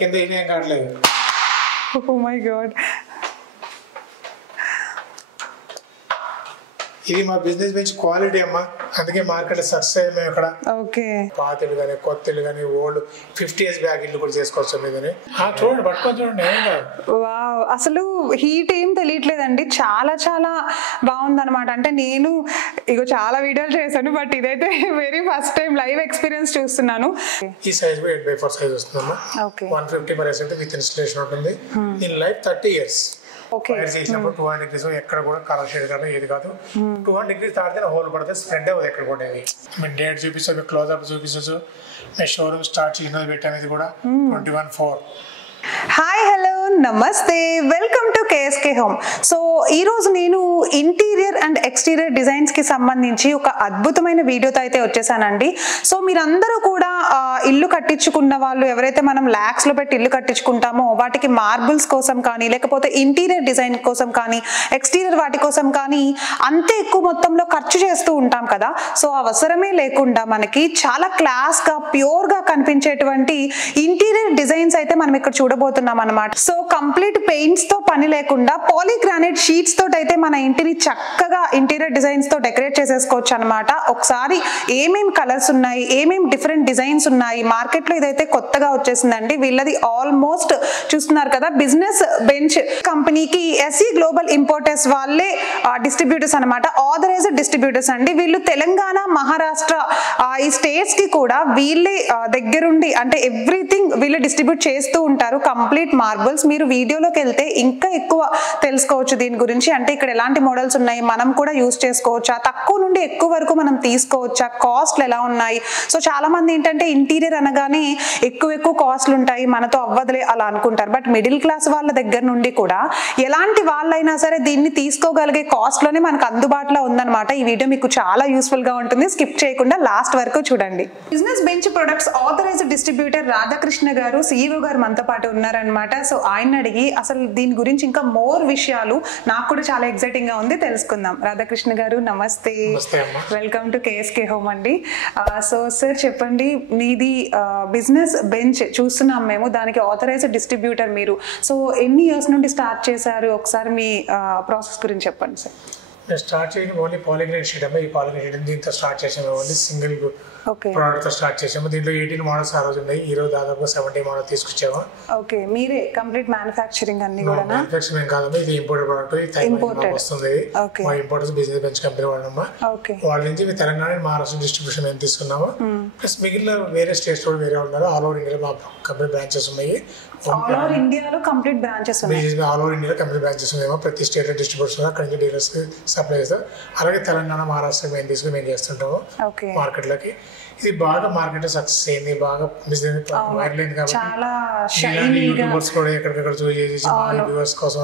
కింద ఏం కావట్లేదు. Oh my god. ఇది మా బిజినెస్ బెంచ్ క్వాలిటీ అమ్మా, అందుకే మార్కెట్ సక్సెస్ అయ్యాము. ఇక్కడ ఓకే పాతలు కానీ కొత్త ఇల్లు కానీ ఓల్డ్ 50 years బ్యాక్ ఇల్లు కూడా చేసుకోవచ్చు మీదని. చూడండి పట్టుకొని చూడండి, ఏం కాదు. వావ్, అసలు హీట్ ఏం తెలియట్లేదండి, చాలా చాలా బాగుందన్నమాట. అంటే నేను ఇగో చాలా వీడియోలు చేశాను, బట్ ఇదైతే very first time live experience చూస్తున్నాను. ఈ సైజ్ 8x4 సైజ్ వస్తుందమ్మా. 150 విత్ ఇన్స్టలేషన్ ఉంటుంది. దీని లైఫ్ 30 years. ఫైర్ చేసినప్పుడు 200 degrees ఎక్కడ కూడా కలర్ షేడ్ కానీ ఏది కాదు. 200 degrees దాటితే హోల్ పడితే స్ప్రెడ్ అవ్వదు ఎక్కడ కూడా. ఇది మేము డేట్ చూపిస్తాం, క్లోజ్అప్ చూపించచ్చు. మేము షోరూమ్ స్టార్ట్ చేసినది పెట్టాము, ఇది కూడా 21/4. హాయ్, హలో, నమస్తే, welcome to KSK home. So ఈరోజు నేను ఇంటీరియర్ అండ్ ఎక్స్టీరియర్ డిజైన్స్కి సంబంధించి ఒక అద్భుతమైన వీడియోతో అయితే వచ్చేసానండి. సో మీరందరూ కూడా ఇల్లు కట్టించుకున్న వాళ్ళు, ఎవరైతే మనం ల్యాక్స్లో పెట్టి ఇల్లు కట్టించుకుంటామో వాటికి మార్బుల్స్ కోసం కానీ, లేకపోతే ఇంటీరియర్ డిజైన్ కోసం కానీ, ఎక్స్టీరియర్ వాటి కోసం కానీ అంతే ఎక్కువ మొత్తంలో ఖర్చు చేస్తూ ఉంటాం కదా. సో అవసరమే లేకుండా మనకి చాలా క్లాస్గా, ప్యూర్గా కనిపించేటువంటి ఇంటీరియర్ డిజైన్స్ అయితే మనం ఇక్కడ చూడబోతున్నాం అన్నమాట. సో కంప్లీట్ పెయింట్స్ తో పని లేకుండా పాలీగ్రానైట్ షీట్స్ తోటి అయితే మన ఇంటిని చక్కగా ఇంటీరియర్ డిజైన్స్ తో డెకరేట్ చేసేసుకోవచ్చు అనమాట. ఒకసారి ఏమేమి కలర్స్ ఉన్నాయి, ఏమేమి డిఫరెంట్ డిజైన్స్ ఉన్నాయి, మార్కెట్ లో ఇదైతే కొత్తగా వచ్చేసిందండి. వీళ్ళది ఆల్మోస్ట్ చూస్తున్నారు కదా, బిజినెస్ బెంచ్ కంపెనీకి ఎస్ఈ గ్లోబల్ ఇంపోర్టర్స్ వాళ్ళే డిస్ట్రిబ్యూటర్స్ అనమాట, ఆథరైజ్డ్ డిస్ట్రిబ్యూటర్స్ అండి. వీళ్ళు తెలంగాణ, మహారాష్ట్ర ఈ స్టేట్స్ కి కూడా వీళ్ళే దగ్గరుండి, అంటే ఎవ్రీథింగ్ వీళ్ళు డిస్ట్రిబ్యూట్ చేస్తూ ఉంటారు. కంప్లీట్ మార్బుల్స్ మీరు వీడియోలోకి వెళ్తే ఇంకా ఎక్కువ తెలుసుకోవచ్చు దీని గురించి. అంటే ఇక్కడ ఎలాంటి మోడల్స్ ఉన్నాయి, మనం కూడా యూజ్ చేసుకోవచ్చా, తక్కువ నుండి ఎక్కువ వరకు మనం తీసుకోవచ్చా, కాస్ట్లు ఎలా ఉన్నాయి. సో చాలా మంది ఏంటంటే ఇంటీరియర్ అనగానే ఎక్కువ కాస్ట్లు ఉంటాయి, మనతో అవ్వదులే అలా అనుకుంటారు. బట్ మిడిల్ క్లాస్ వాళ్ళ దగ్గర నుండి కూడా ఎలాంటి వాళ్ళైనా సరే దీన్ని తీసుకోగలిగే కాస్ట్ లోనే మనకు అందుబాటులో ఉందన్నమాట. ఈ వీడియో మీకు చాలా యూస్ఫుల్ గా ఉంటుంది, స్కిప్ చేయకుండా లాస్ట్ వరకు చూడండి. Business bench products authorised distributor Radhakrishna గారు, సిఇఓ గారు మనతో పాటు ఉన్నారనమాట. సో ఆయన అడిగి అసలు దీని గురించి ఇంకా మోర్ విషయాలు నాకు కూడా చాలా ఎక్సైటింగ్ గా ఉంది, తెలుసుకుందాం. రాధాకృష్ణ గారు నమస్తే, వెల్కమ్ టు కేఎస్కే హోమ్ అండి. సో సార్ చెప్పండి, మీది బిజినెస్ బెంచ్ చూస్తున్నాం మేము, దానికి ఆథరైజ్డ్ డిస్ట్రిబ్యూటర్ మీరు. సో ఎన్ని ఇయర్స్ నుండి స్టార్ట్ చేశారు, ఒకసారి మీ ప్రాసెస్ గురించి చెప్పండి సార్. మేము స్టార్ట్ చేయడం ఓన్లీ పాలీగ్రానైట్ షీట్ అమ్మా. ఈ పాలీగ్రానైట్ షీట్ దీంతో స్టార్ట్ చేసాము, ఓన్లీ సింగిల్ ప్రోడక్ట్ తో స్టార్ట్ చేసాము. దీంట్లో 18 మోడల్స్ ఆ రోజు ఉన్నాయి, ఈ రోజు దాదాపు 70 మోడల్ తీసుకొచ్చాము. ఓకే, మీరే కంప్లీట్ మ్యానుఫ్యాక్చరింగ్ అన్ని కూడా? మ్యానుఫ్యాక్చరింగ్ కాదమ్మా, ఇది ఇంపోర్టెడ్ ప్రోడక్ట్, ఇది వస్తుంది. మా ఇంపోర్టర్స్ బిజినెస్ బెంచ్ కంపెనీ వాళ్ళమ్మా. వాళ్ళ నుంచి మీ తెలంగాణ, మహారాష్ట్ర డిస్ట్రిబ్యూషన్ మేము తీసుకున్నాము. ప్లస్ మిగిలిన వేరే స్టేట్స్ కూడా వేరే ఉన్నారు. ఆల్ ఓవర్ ఇండియాలో మా కంపెనీ బ్రాంచెస్ ఉన్నాయి. ఆల్ ఓవర్ ఇండియాలో కంప్లీట్ బ్రాంచెస్ ఉన్నాయి. ఆల్ ఓవర్ ఇండియాలో కంపెనీ బ్రాంచెస్ ఉన్నాయేమో, ప్రతి స్టేట్ లో డిస్ట్రిబ్యూటర్స్ అక్కడి నుంచి డీలర్స్ సప్లై చేస్తారు. అలాగే తెలంగాణ, మహారాష్ట్ర మేము తీసుకుని మేము చేస్తుంటాము మార్కెట్ లోకి. ఇది బాగా మార్కెట్ సక్సెస్ అయింది, బాగా బిజినెస్ వైరలైంది కాబట్టి యూట్యూబర్స్ కూడా ఎక్కడికక్కడ చూసి వ్యూవర్స్ కోసం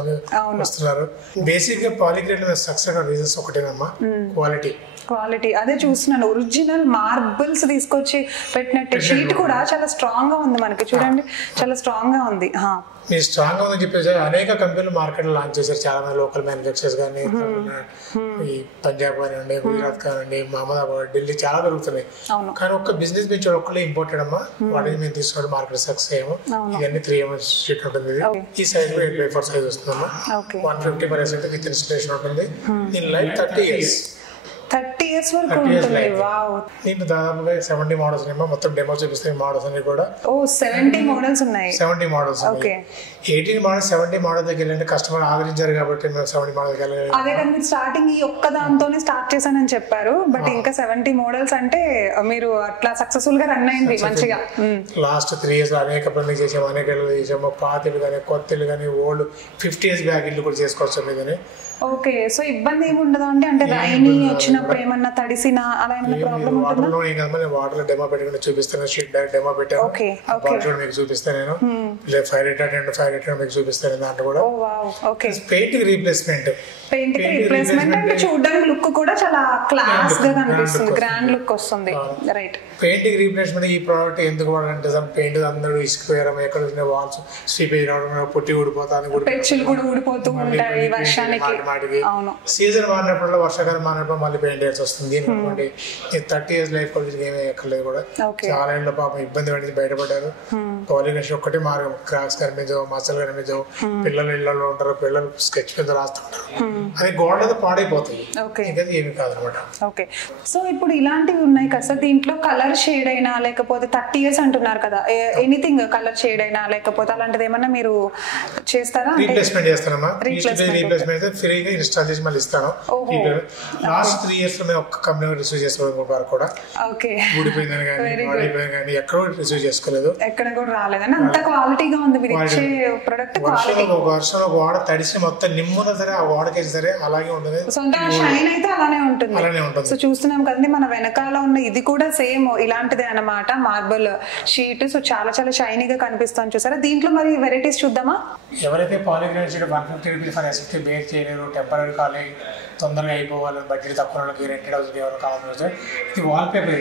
వస్తున్నారు. బేసిక్ గా పాలీగ్రానైట్ సక్సెస్ రీజన్స్ ఒకటేనమ్మా, క్వాలిటీ. అదే చూస్తున్నాను, ఒరిజినల్ మార్బుల్స్ తీసుకొచ్చి పెట్టినట్టు షీట్ కూడా చాలా స్ట్రాంగ్ గా ఉంది మనకి, చూడండి చాలా స్ట్రాంగ్ గా ఉంది. మీరు స్ట్రాంగ్ గా ఉందని చెప్పేసి అనేక కంపెనీలు మార్కెట్ లో లాంచ్ చేశారు. చాలా మంది లోకల్ మ్యానుఫ్యాక్చరర్స్ కానీ, ఈ పంజాబ్ కానివ్వండి, గుజరాత్ కానివ్వండి, మహమ్మదాబాద్, ఢిల్లీ చాలా దొరుకుతున్నాయి. కానీ ఒక్క బిజినెస్ బెంచ్ ఒక్కళ్ళే ఇంపోర్టెడ్ అమ్మా. వాటిని మేము తీసుకున్నాడు మార్కెట్ సక్సెస్ అయ్యాము. ఇవన్నీ 3 mm షీట్ ఉంటుంది. ఈ సైజ్ 8x4 సైజ్ వస్తుందమ్మా. 150 విత్ ఇన్స్టలేషన్ ఉంటుంది. దీని లైఫ్ 30 years. 30 years వరకు ఉంటుంది. వావ్, దీంట్లో దాదాపుగా 70 మోడల్స్ ఉన్నాయి. మొత్తం డెమో చూపిస్తాయి మోడల్స్ అన్ని కూడా. 70 మోడల్స్ ఉన్నాయి. 70 మోడల్స్. 18 మోడల్స్ 70 మోడల్ దగ్గర వెళ్ళండి, కస్టమర్ ఆదరించారు కాబట్టి మేము 70 మోడల్ దగ్గర. అదే కానీ మీరు స్టార్టింగ్ ఈ ఒక్క దాంతోనే స్టార్ట్ చేశానని చెప్పారు, బట్ ఇంకా 70 మోడల్స్ అంటే మీరు అట్లా సక్సెస్ఫుల్ గా రన్ అయింది మంచిగా. లాస్ట్ 3 years అనేక పనులు చేసాము, అనేక ఇల్లు చేసాము. పాత ఇల్లు కానీ, కొత్త ఇల్లు కానీ, ఓల్డ్ 50 years బ్యాక్ ఇల్లు కూడా చేసుకోవచ్చు మీదని. ఓకే, సో ఇబ్బంది ఏమి ఉండదా అండి? అంటే రైనీ వచ్చినప్పుడు ఏమన్నా తడిసినా అలా ఏమైనా ప్రాబ్లం ఉంటుందా? వాటర్ డెమో పెట్టుకుని చూపిస్తాను, షీట్ డెమో పెట్టాను, మీకు చూపిస్తాను నేను. ఫైర్ రేటెడ్ మీకు చూపిస్తాను దాంట్లో కూడా. పెయింట్ రీప్లేస్మెంట్ అంటే చూడడానికి లుక్ కూడా చాలా క్లాస్ గా కనిపిస్తుంది, గ్రాండ్ లుక్ వస్తుంది. రైట్, పెయింటింగ్ రీప్లేస్మెంట్ ఈ ప్రోడక్ట్ ఎందుకు వాడాలంటే పెయింట్ అందరూ ఇసుకుపోయారు, ఎక్కడ వాల్స్ స్వీపేజ్ రావడం, పుట్టి ఊడిపోతాను, పెచ్చులు కూడా ఊడిపోతూ ఉంటాయి వర్షానికి. సీజన్ మారినప్పుడు, వర్షాకాలం మారినప్పుడు మళ్ళీ పెయింట్ వేయాల్సి వస్తుంది. దీనికి 30 years లైఫ్ కోచింగ్ ఏమీ ఎక్కర్లేదు కూడా. చాలా ఏళ్ళ పాపం ఇబ్బంది పడి బయటపడ్డారు. పాలిగేషన్ ఒక్కటే మార్గం. క్రాక్స్ కనిపించవు, మచ్చలు కనిపించవు, పిల్లలు ఇళ్లలో ఉంటారు, పిల్లలు స్కెచ్ పెద్ద రాస్తుంటారు, అది గోడ పాడైపోతుంది, ఇంకా ఏమి కాదనమాట. ఓకే, సో ఇప్పుడు ఇలాంటివి ఉన్నాయి కదా సార్, దీంట్లో కలర్ షేడ్ అయినా లేకపోతే 30 years అంటున్నారు కదా, ఎనీథింగ్ కలర్ షేడ్ అయినా లేకపోతే అలాంటిది ఏమన్నా మీరు చేస్తారా? రీప్లేస్మెంట్ చేస్తానమ్మా. రీప్లేస్మెంట్ ఫ్రీగా ఇన్స్టాల్ చేసి మళ్ళీ ఇస్తాను. లాస్ట్ 3 years లో మేము ఒక్క కంపెనీ రిసీవ్ చేసుకోవడం కూడా ఊడిపోయిందని కానీ వాడిపోయింది కానీ ఎక్కడో రిసీవ్ చేసుకోలేదు, ఎక్కడ కూడా రాలేదని. అంత క్వాలిటీగా ఉంది మీరు ఇచ్చే ప్రొడక్ట్. ఒక వర్షంలో గోడ తడిసి మొత్తం నిమ్మున సరే ఆ గోడకేసి సరే అలాగే ఉంటుంది, షైన్ అయితే అలానే ఉంటుంది. సో చూస్తున్నాం కదండి మన వెనకాల ఉన్న ఇది కూడా సేమ్ ఇలాంటిదే అన్నమాట, మార్బుల్ షీట్. సో చాలా చాలా షైనీగా కనిపిస్తుంది చూసారా. దీంట్లో మరి వెరైటీస్ చూద్దామా? ఎవరైతే polygranite sheet 150 rupees for SFT bear చేయలేరు, టెంపరీ కాలే తొందరగా అయిపోవాలని బడ్జెట్ తక్కువ వాళ్ళకి రెంటెడ్ హౌస్ ఎవరు కావాలని, ఇది వాల్ పేపర్.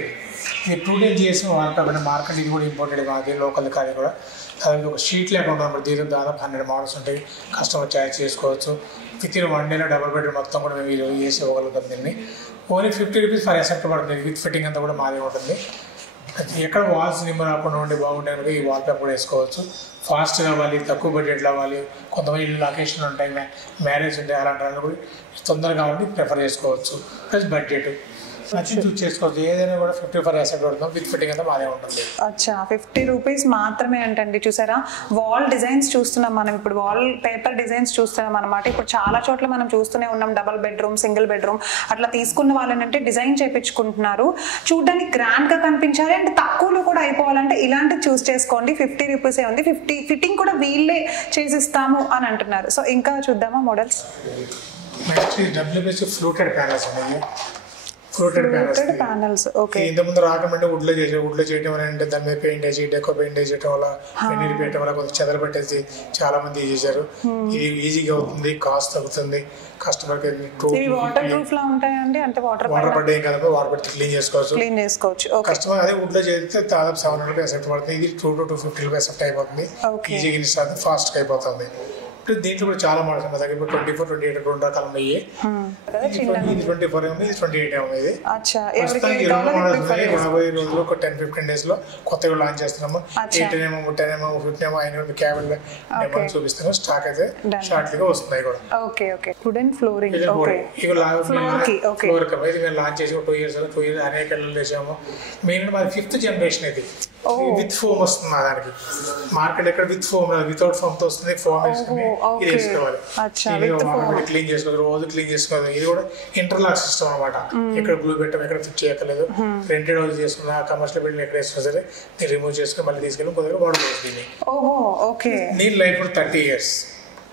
ఇది 2 days చేసిన వాల్ పేపర్. మార్కెట్ ఇది కూడా ఇంపోర్టెడ్ కాదు, లోకల్ కానీ కూడా. దానికి ఒక షీట్ లేకుండా దీంట్లో దాదాపు 100 మోడల్స్ ఉంటాయి. కస్టమర్ చాయిస్ చేసుకోవచ్చు. With in 1 day double bedroom మొత్తం కూడా మేము చేసి ఇవ్వగలుగుతాం. దీన్ని ఓన్లీ 50 రూపీస్ ఫర్ ఎసెప్ట్ పడుతుంది. విత్ ఫిట్టింగ్ అంతా కూడా మాదే ఉంటుంది. ఎక్కడ వాల్స్ నిమ్మ రాకుండా ఉండి బాగుంటాయి ఈ వాల్ పేపర్ కూడా వేసుకోవచ్చు. ఫాస్ట్ కావాలి, తక్కువ బడ్జెట్ కావాలి, కొంతమంది ఇల్లు లొకేషన్ ఉంటాయి, మ్యారేజ్ ఉంటాయి, అలాంటి వాళ్ళు కూడా తొందరగా కావాలి ప్రిఫర్ చేసుకోవచ్చు. ప్లస్ బడ్జెట్ నచ్చి చూస్ చేసుకోవచ్చు. ఏదైనా కూడా 50 ఫర్ ఎసెప్ట్ పడుతుంది. విత్ ఫిట్టింగ్ అంతా మాదే ఉంటుంది. అచ్చా, 50 రూపీస్ మాత్రమే అంటండి. చూసారా వాల్ డిజైన్స్ చూస్తున్నాం మనం, ఇప్పుడు వాల్ పేపర్ డిజైన్స్ చూస్తున్నాం అనమాట. ఇప్పుడు చాలా చోట్ల మనం చూస్తూనే ఉన్నాం, డబుల్ బెడ్రూమ్, సింగిల్ బెడ్రూమ్ అట్లా తీసుకున్న వాళ్ళనంటే డిజైన్ చేయించుకుంటున్నారు. చూడడానికి గ్రాండ్ గా కనిపించాలి అండ్ తక్కువలో కూడా అయిపోవాలంటే ఇలాంటివి చూస్ చేసుకోండి. 50 రూపీసే ఉంది. ఫిట్టింగ్ కూడా వీళ్ళే చేసిస్తాము అని అంటున్నారు. సో ఇంకా చూద్దామా models? Next WPC fluted panels ఉన్నాయి. ప్యానల్స్ ఇంతకుముందు రాకమంటే వుడ్లో చేయడం అంటే దాని మీద పెయింట్ వేసి డెకో పెయింట్ వేసేయడం వల్ల పెయింట్ పెట్టడం వల్ల కొంచెం చెదలు పెట్టేసి చాలా మంది చేశారు. ఇది ఈజీగా అవుతుంది, కాస్ట్ తగ్గుతుంది కస్టమర్ కి. వాటర్ ప్రూఫ్ లా ఉంటాయండి, అంటే వాటర్ పడ్డ ఏం కదా, వాటర్ పెట్టి క్లీన్ చేసుకోవచ్చు. కస్టమర్ అదే వుడ్ లో చేస్తే దాదాపు 700 ఎసెప్ట్ పడుతుంది. ఇది 200 to 250 ఎసెప్ట్ అయిపోతుంది. ఈజీగా ఇన్స్టాల్ ఫాస్ట్ గా అయిపోతుంది. దీంట్లో కూడా చాలా మోడల్స్ ఉన్నాయి దగ్గర. 24, 28 రెండు రకాలు ఉన్నాయి. ఇది 24 ఉంది, ఇది 28 ఉంది. ఇది ప్రస్తుతానికి 2 మోడల్స్ ఉన్నాయి. రాబోయే రోజుల్లో ఒక 10-15 days లో కొత్తగా లాంచ్ చేస్తున్నాము. 8mm, 10mm, 15mm, 9mm cabin demo చూపిస్తున్నాము. స్టాక్ అయితే షార్ట్ గా వస్తున్నాయి కూడా. ఫ్లోర్ ఇది మేము లాంచ్ చేసి 2 years అనేక ఇళ్ళు చేసాము. మెయిన్ మాది 5th generation ఇది. విత్ ఫోమ్ వస్తుంది మా దానికి. మార్కెట్ ఎక్కడ విత్ ఫోమ్, వితౌట్ ఫోమ్ తో వస్తుంది. ఫోమ్ వేసుకుని ఇది వేసుకోవాలి. క్లీన్ చేసుకోవాలి, రోజు క్లీన్ చేసుకోవాలి. ఇది కూడా ఇంటర్లాక్ సిస్టమ్ అనమాట. ఎక్కడ గ్లూ పెట్టాం, ఎక్కడ ఫిక్స్ చేయక్కర్లేదు. రెంటెడ్ హౌస్ చేసుకున్నా, కమర్షియల్ బిల్డింగ్ ఎక్కడ వేసుకున్నా సరే దీన్ని రిమూవ్ చేసుకుని మళ్ళీ తీసుకెళ్ళి కొద్దిగా వాడుకోవచ్చు. దీన్ని దీని లైఫ్ 30 years.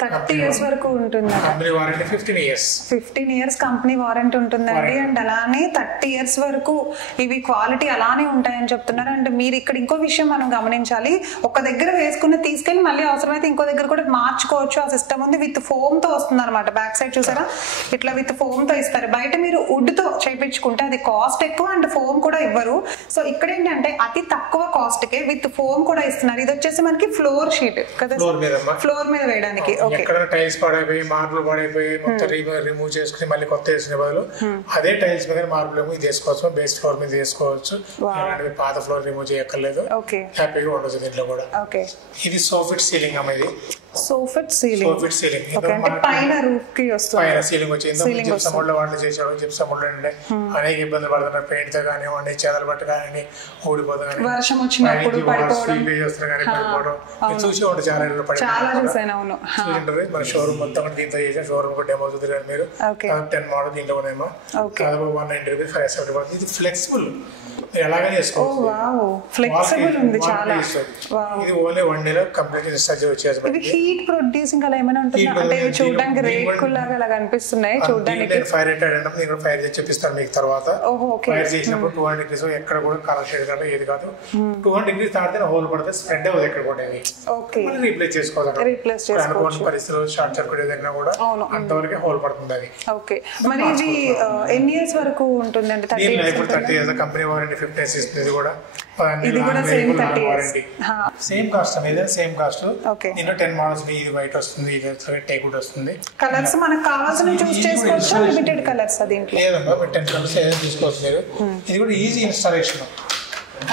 30 years వరకు ఉంటుంది. Company warranty 15 years. 15 years company warranty ఉంటుందండి. అండ్ అలానే 30 years వరకు ఇవి క్వాలిటీ అలానే ఉంటాయని చెప్తున్నారు. అండ్ మీరు ఇక్కడ ఇంకో విషయం మనం గమనించాలి, ఒక దగ్గర వేసుకుని తీసుకెళ్ళి మళ్ళీ అవసరమైతే ఇంకో దగ్గర కూడా మార్చుకోవచ్చు. ఆ సిస్టమ్ ఉంది. విత్ ఫోమ్ తో వస్తుంది అనమాట. బ్యాక్ సైడ్ చూసారా ఇట్లా విత్ ఫోమ్ తో ఇస్తారు. బయట మీరు వుడ్ తో చేయించుకుంటే అది కాస్ట్ ఎక్కువ అండ్ ఫోమ్ కూడా ఇవ్వరు. సో ఇక్కడ ఏంటంటే అతి తక్కువ కాస్ట్ కే విత్ ఫోమ్ కూడా ఇస్తున్నారు. ఇది వచ్చేసి మనకి ఫ్లోర్ షీట్ కదా, ఫ్లోర్ మీద వేయడానికి. ఎక్కడ టైల్స్ పడైపోయి, మార్బుల్ పడైపోయి మొత్తం రిమూవ్ చేసుకుని మళ్ళీ కొత్త వేసిన బదులు అదే టైల్స్ మీద మార్బుల్ ఏమో ఇది వేసుకోవచ్చు. బేస్ ఫ్లోర్ మీద వేసుకోవచ్చు. అలాంటివి పాత ఫ్లోర్ రిమూవ్ చేయక్కర్లేదు. హ్యాపీగా ఉండొచ్చు దీంట్లో కూడా. ఇది సోఫిట్ సీలింగ్ అమ్మ. ఇది సోఫిట్ సీలింగ్ పైన రూఫ్ కి వస్తుంది. పైన సీలింగ్ వచ్చింది. జిప్సం బోర్డ్ లో వాళ్ళు చేసేవాళ్ళు జిప్సం బోర్డ్ అంటే అనేక ఇబ్బందులు పడుతున్నారు. పెయింట్ తో కానివ్వండి, చెదలు పట్టు కానీ, ఊడిపోతుంది కానీ, వర్షం వచ్చినప్పుడు చూసి ఉంటే చాలా మన షోరూమ్ మొత్తం దీంతో చేసాం. షోరూమ్ కూడా డెమో చూద్దరు మీరు. 10 మోడల్ దీంట్లో ఉన్నాయేమో. 190 రూపీస్ ఫర్ ఎసెప్ట్ పడుతుంది. ఇది ఫ్లెక్సిబుల్, మీరు ఎలాగైనా చేసుకోవచ్చు. ఇది ఓన్లీ 1 day లో కంప్లీట్ ఇన్స్టాల్ వచ్చేసి హీట్ ప్రొడ్యూసింగ్ అలా ఏమైనా ఉంటుందా? అంటే చూడడానికి రేకుల్ లాగా అలా కనిపిస్తున్నాయి చూడడానికి. ఫైర్ రేట్ అంటే నేను ఫైర్ చేసి చెప్పిస్తాను మీకు తర్వాత. ఫైర్ చేసినప్పుడు 200 degrees ఎక్కడ కూడా కలర్ షేడ్ కాదు, ఏది కాదు. 200 degrees దాటితే హోల్ పడితే స్ప్రెడ్ అవ్వదు ఎక్కడ కూడా. రీప్లేస్ చేసుకోవాలి. పరిస్థితుల్లో షార్ట్ సర్క్యూట్ ఏదైనా కూడా అంతవరకే హోల్ పడుతుంది అది. ఓకే, మరి ఇది ఎన్ని ఇయర్స్ వరకు ఉంటుంది అంటే? 30 years కంపెనీ వారంటీ 50 years ఇస్తుంది. ఇది కూడా సేమ్ కాస్ట్ అనేది సేమ్ కాస్ట్. దీంట్లో 10 మోడల్స్. ఇది వైట్ వస్తుంది, ఇది టేక్వుడ్ వస్తుంది. కలర్స్ మనకు కావాల్సిన చూస్ చేసుకోవచ్చు. లిమిటెడ్ కలర్స్ దీంట్లో లేదమ్మా, 10 కలర్స్ ఏదైనా తీసుకోవచ్చు మీరు. ఇది కూడా ఈజీ ఇన్స్టాలేషన్.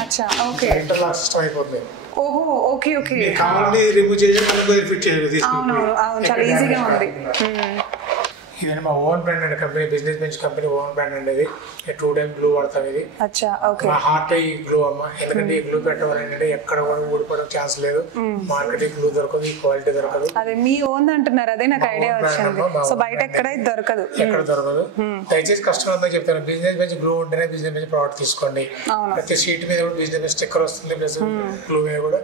అచ్చా, ఓకే. ఇంటర్లాక్ సిస్టమ్ అయిపోతుంది. ఓహో, ఓకే ఓకే. కావాలంటే రిమూవ్ చేసి మనకు ఫిట్ చేయాలి. అవును, చాలా ఈజీగా ఉంది. ఇది మా ఓన్ బ్రాండ్ అండి, company business bench company own brand అండి. ఇది 2 టైమ్ గ్లూ వాడతాం. ఇది మా హార్ట్ ఈ గ్లూ అమ్మ. ఎందుకంటే ఈ గ్లూ పెట్టడం ఏంటంటే ఎక్కడ కూడా ఊడిపోవడం ఛాన్స్ లేదు. మార్కెట్ గ్లూ దొరకదు, ఈ క్వాలిటీ దొరకదు. అదే మీ ఓన్ అంటున్నారు, అదే నాకు ఐడియా వచ్చింది. సో బయట ఎక్కడ దొరకదు, ఎక్కడ దొరకదు. దయచేసి కస్టమర్ అంతా చెప్తాను, బిజినెస్ బెంచ్ గ్లూ ఉంటేనే బిజినెస్ బెంచ్ ప్రోడక్ట్ తీసుకోండి. ప్రతి షీట్ మీద కూడా బిజినెస్ బెంచ్ స్టిక్కర్ వస్తుంది, ప్లస్ గ్లూ మీద కూడా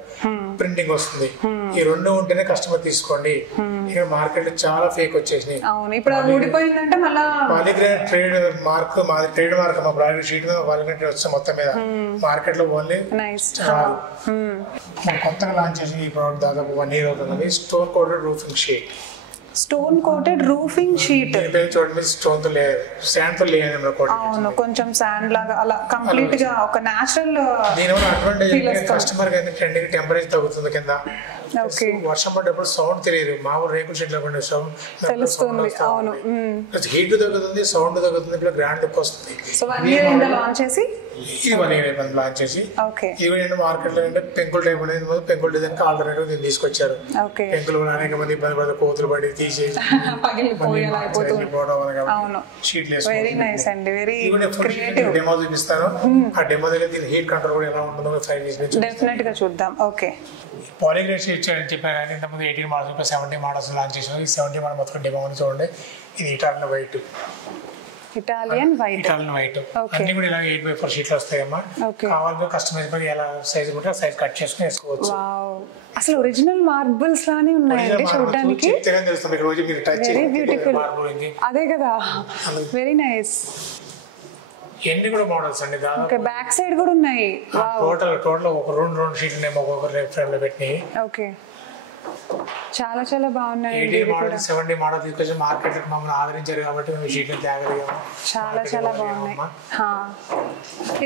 ప్రింటింగ్ వస్తుంది. ఈ 2 ఉంటేనే కస్టమర్ తీసుకోండి. ఇక్కడ మార్కెట్ లో చాలా ఫేక్ వచ్చేసినాయి. ఊడిపోయిందంటే మళ్ళీ పాలిగ్రానైట్ ట్రేడ్ మార్క్, మాది ట్రేడ్ మార్క్. మా బ్రాండ్ షీట్ మీద పాలిగ్రానైట్ వస్తుంది మొత్తం మీద. మార్కెట్ లో ఓన్లీ కొత్తగా లాంచ్ చేసిన ఈ ప్రోడక్ట్ దాదాపు 1 year అవుతుంది. Stone coated roofing sheet. Stone coated roofing sheet చూడండి, స్టోన్ తో లేదు, శాండ్ తో లేదు. అవును, కొంచెం శాండ్ లాగా అలా కంప్లీట్ గా ఒక నేచురల్. దీనివల్ల అడ్వాంటేజ్ కస్టమర్ కి ట్రెండింగ్ టెంపరేచర్ తగ్గుతుంది కింద. వర్షం పడ్డప్పుడు సౌండ్ తెలియదు. మామూలు రేకుల షీట్ లో పడే సౌండ్ తెలుస్తుంది. అవును, హీట్ తగ్గుతుంది, సౌండ్ తగ్గుతుంది, ఇప్పుడు గ్రాండ్ లుక్ వస్తుంది. సో 1 year లాంచ్ చేసి ఇది 1 year లాంచ్ చేసి ఇది మార్కెట్ లో అంటే పెంకుల్ టైప్ అనేది పెంకుల్ డిజైన్ కి ఆల్టర్నేటివ్ దీన్ని తీసుకొచ్చారు. పెంకులు అనేక మంది ఇబ్బంది పడి కోతులు పడి తీసేసి డెమో చూపిస్తాను. ఆ డెమో దగ్గర దీని హీట్ కంట్రోల్ కూడా ఎలా ఉంటుందో ట్రై చేసి డెఫినెట్ గా చూద్దాం. ఓకే, పాలిగ్రేడ్ షీట్ అని చెప్పాను కానీ ఇంతకుముందు 18 మోడల్స్ ఇప్పుడు 70 మోడల్స్ లాంచ్ చేసాం. ఈ 70 మోడల్ మొత్తం డెమో అని చూడండి. ఇది ఇటాలియన్ వైట్. అన్ని కూడా ఇలా 8x4 షీట్లు వస్తాయమ్మా. కావాలంటే కస్టమైజ్ ఎలా సైజ్ ఉంటే సైజ్ కట్ చేసుకుని వేసుకోవచ్చు. అసలు ఒరిజినల్ మార్బుల్స్ లానే ఉన్నాయండి చూడడానికి. Very beautiful. అదే కదా, వెరీ నైస్. ఎన్ని కూడా మోడల్స్ అండి. బ్యాక్ సైడ్ కూడా ఉన్నాయి. టోటల్ ఒక 2 షీట్లు ఒక్కొక్క ఫ్రేమ్ లో పెట్టినాయి. ఓకే, చాలా చాలా బాగున్నాయి. 80 మోడల్ 70 మోడల్ తీసుకొచ్చి మార్కెట్ మమ్మల్ని ఆదరించారు కాబట్టి మేము షీట్లు తేగలిగాము. చాలా చాలా బాగున్నాయి.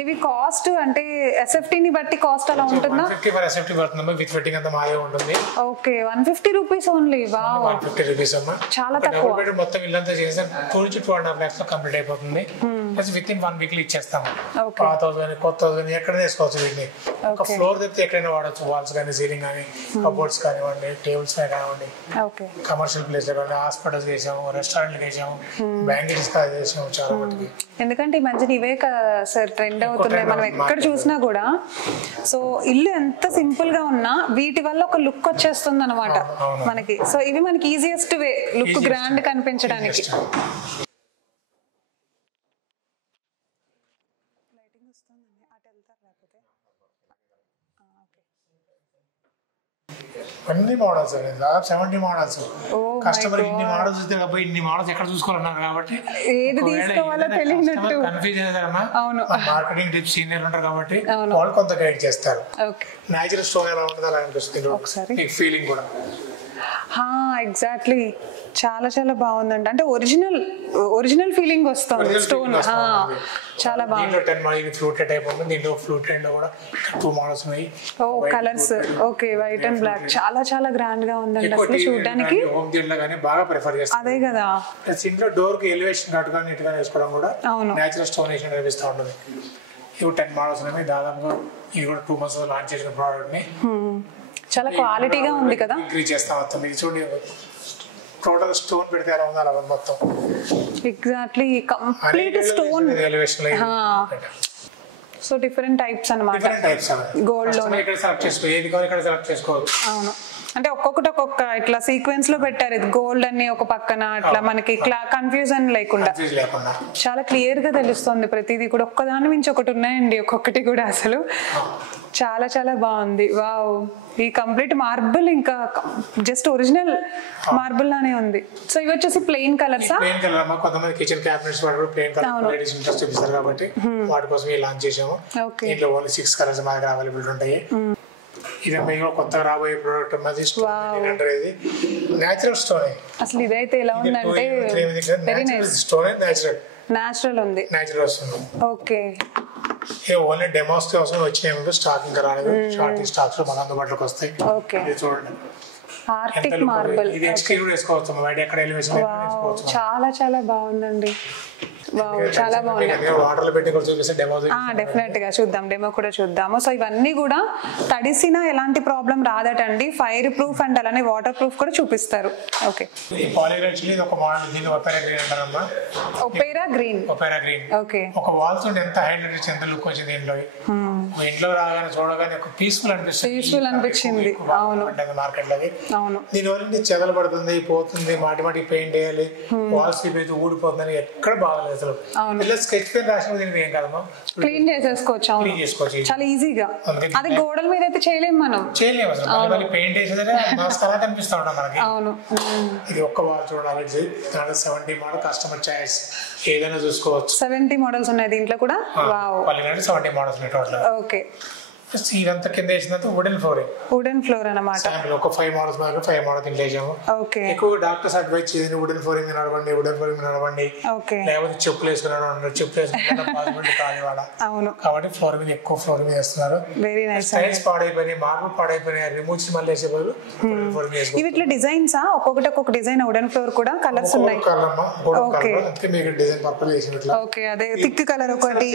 ఇవి కాస్ట్ అంటే ఎస్ఎఫ్టీ ని బట్టి కాస్ట్ అలా ఉంటుందా? 150 ఫర్ ఎస్ఎఫ్టీ పడుతుందమ్మా, విత్ ఫిట్టింగ్ అంతా మాదే ఉంటుంది. Okay, 150 rupees only. Wow, 150 rupees అమ్మా. చాలా తక్కువ. మొత్తం ఇల్లంతా చేసి 2 నుంచి 2.5 lakhs లో కంప్లీట్ అయిపోతుంది. ప్లస్ విత్ ఇన్ 1 week లో ఇచ్చేస్తాము. పాత కానీ కొత్త కానీ ఎక్కడ వేసుకోవచ్చు. వీటిని ఒక ఫ్లోర్ తెప్పితే ఎక్కడైనా వాడచ్చు. వాల్స్ కానీ, సీలింగ్ కానీ, కబోర్డ్స్ కానివ్వండి, టేబుల్స్ కానివ్వండి, కమర్షియల్ ప్లేస్ లో కానీ, హాస్పిటల్స్ వేసాము, రెస్టారెంట్ వేసాము, బ్యాంకెట్స్ వేసాము చాలా మటుకి. ఎందుకంటే ఈ మధ్యన ఇవే సార్ ట్రెండ్ అవుతున్నాయి మనం ఎక్కడ చూసినా కూడా. సో ఇల్లు ఎంత సింపుల్ గా ఉన్నా వీటి వల్ల ఒక లుక్ వచ్చేస్తుంది అనమాట మనకి. సో ఇవి మనకి ఈజియెస్ట్ వే లుక్ గ్రాండ్ కనిపించడానికి. అన్ని మోడల్స్ అనేది దాదాపు 70 మోడల్స్. కస్టమర్ ఇన్ని మోడల్స్ ఇస్తే కాబట్టి ఇన్ని మోడల్స్ ఎక్కడ చూసుకోవాలన్నారు కాబట్టి కన్ఫ్యూజ్ అయ్యారమ్మా. మార్కెటింగ్ టిప్ సీనియర్ ఉంటారు కాబట్టి వాళ్ళు కొంత గైడ్ చేస్తారు. నేచురల్ స్టోన్ ఎలా ఉంటుంది అలా అనిపిస్తుంది ఫీలింగ్ కూడా. ఎగ్జాక్ట్లీ, చాలా చాలా బాగుందండి. అంటే ఒరిజినల్ ఫీలింగ్ వస్తుంది స్టోన్. చాలా బాగుంది. Colours okay, white and black చాలా చాలా గ్రాండ్ గా ఉందండి అసలు చూడడానికి. అదే కదా, ఇంట్లో డోర్ కి ఎలివేషన్ కట్టుగా నీట్ గా వేసుకోవడం కూడా నేచురల్ స్టోన్ వేసిన కనిపిస్తూ ఉంటుంది. ఇవి 10 మోడల్స్ ఉన్నాయి. దాదాపుగా ఇవి కూడా 2 months లాంచ్ చేసిన ప్రోడక్ట్ ని. చాలా క్వాలిటీగా ఉంది కదా. ఇంక్రీజ్ చేస్తాం మొత్తం. మీకు చూడండి టోటల్ స్టోన్ పెడితే ఎలా ఉందో అలా మొత్తం. Exactly, complete stone. So different types అన్నమాట. గోల్డ్ లో ఇక్కడ సెలెక్ట్ చేసుకో, ఏది కావాలో ఇక్కడ సెలెక్ట్ చేసుకోవచ్చు. అవును, అంటే ఒక్కొక్కటి ఒక్కొక్క ఇట్లా సీక్వెన్స్ లో పెట్టారు. ఇది గోల్డ్ అని ఒక పక్కన అట్లా మనకి కన్ఫ్యూజన్ లేకుండా చాలా క్లియర్ గా తెలుస్తుంది ప్రతిదీ కూడా. ఒక్కదాని మించి ఒకటి ఉన్నాయండి ఒక్కొక్కటి కూడా. అసలు చాలా చాలా బాగుంది. వావ్, ఈ కంప్లీట్ మార్బుల్ ఇంకా జస్ట్ ఒరిజినల్ మార్బుల్ లానే ఉంది. సో ఇవి వచ్చేసి ప్లెయిన్ కలర్సా? ప్లెయిన్ కలర్ అమ్మా. కొంతమంది కిచెన్ క్యాబినెట్స్ వాడు ప్లెయిన్ కలర్ లేడీస్ ఇంట్రెస్ట్ చూపిస్తారు కాబట్టి వాటి కోసం లాంచ్ చేసాము. దీంట్లో ఓన్లీ 6 కలర్స్ మా దగ్గర అవైలబుల్ ఉంటాయి. ఇది మీకు కొత్తగా రాబోయే ప్రోడక్ట్ మాది స్టోన్ అంటారు. ఇది నేచురల్ స్టోన్. అసలు ఇదైతే ఎలా ఉందంటే వెరీ నైస్. స్టోన్ నేచురల్ ఉంది. నేచురల్ వస్తుంది. ఓకే. ఇది ఓన్లీ డెమోస్ కోసం వచ్చినాయి, స్టాక్ ఇంకా రాలేదు. షార్ట్ స్టాక్స్ లో మన అందుబాటులోకి వస్తాయి. ఓకే. ఇది చూడండి, ఆర్టిక్ మార్బల్. ఇది ఎక్స్క్లూడ్ చేసుకోవచ్చు, బయట ఎక్కడ ఎలివేషన్ చేసుకోవచ్చు. చాలా చాలా బాగుందండి. చాలా బాగుంది. వాటర్ లో పెట్టి కూడా చూపిస్తే డెమో డెఫినెట్ గా చూద్దాం, డెమో కూడా చూద్దాము. సో ఇవన్నీ కూడా తడిసినా ఎలాంటి ప్రాబ్లం రాదటండి, ఫైర్ ప్రూఫ్ అండ్ అలానే వాటర్ ప్రూఫ్ కూడా చూపిస్తారు. ఓకే. ఈ పాలిగ్రాఫ్ ఇది ఒక మోడల్, దీన్ని ఒపేరా గ్రీన్ అంటారమ్మా. Opera green. Opera green. Okay. ఒక వాల్స్ ఉంటే ఎంత హైలైట్ వచ్చి ఎంత లుక్ వచ్చింది దీంట్లో. ఇంట్లో రాగానే చూడగానే ఒక పీస్ఫుల్ అనిపిస్తుంది. పీస్ఫుల్ అనిపించింది. అవును. మార్కెట్ లో అవును. దీనివల్ల చెదలు పడుతుంది, పోతుంది, మాటి పెయింట్ వేయాలి, వాల్స్ ఊడిపోతుంది, ఎక్కడ బాగలేదు అసలు. స్కెచ్ పెన్ రాసిన దీనికి ఏం కాదమ్మా, క్లీన్ చేసేసుకోవచ్చు. అవును, చాలా ఈజీగా. అది గోడల మీద అయితే చేయలేము మనం, చేయలేము అసలు. పెయింట్ వేసేదే నమస్కారం కనిపిస్తా ఉంటాం మనకి. అవును. ఇది ఒక్క వాల్ చూడాలి. 70 మోడల్ కస్టమర్ చాయిస్, ఏదైనా చూసుకోవచ్చు. 70 మోడల్స్ ఉన్నాయి దీంట్లో కూడా. 70 మోడల్స్ టోటల్. ఓకే. ఇదంతా కింద వేసినంత వుడెన్ ఫ్లోరింగ్. వుడెన్ ఫ్లోర్ అన్నమాట. ఒక 5 మోడల్స్ 5 మోడల్ కింద వేసాము. ఓకే. ఎక్కువ డాక్టర్స్ అడ్వైస్ చేయండి వుడెన్ ఫ్లోరింగ్ నడవండి, వుడెన్ ఫ్లోరింగ్ నడవండి. ఓకే. లేకపోతే చెప్పులు వేసుకున్నాడు, చెప్పులు వేసుకున్న పాసిబిలిటీ కాదు వాడ. అవును. కాబట్టి ఫ్లోర్ మీద ఎక్కువ ఫ్లోర్ మీద వేస్తున్నారు. Very nice. టైల్స్ పాడైపోయినాయి, మార్బుల్ పాడైపోయినాయి, రిమూవ్ మళ్ళీ వేసే బదులు ఇవి ఇట్లా డిజైన్స్ ఒక్కొక్కటి ఒక్కొక్క డిజైన్. వుడెన్ ఫ్లోర్ కూడా కలర్స్ ఉన్నాయి. అందుకే మీకు డిజైన్ పర్పల్ వేసి ఇట్లా. ఓకే. అదే థిక్ కలర్ ఒకటి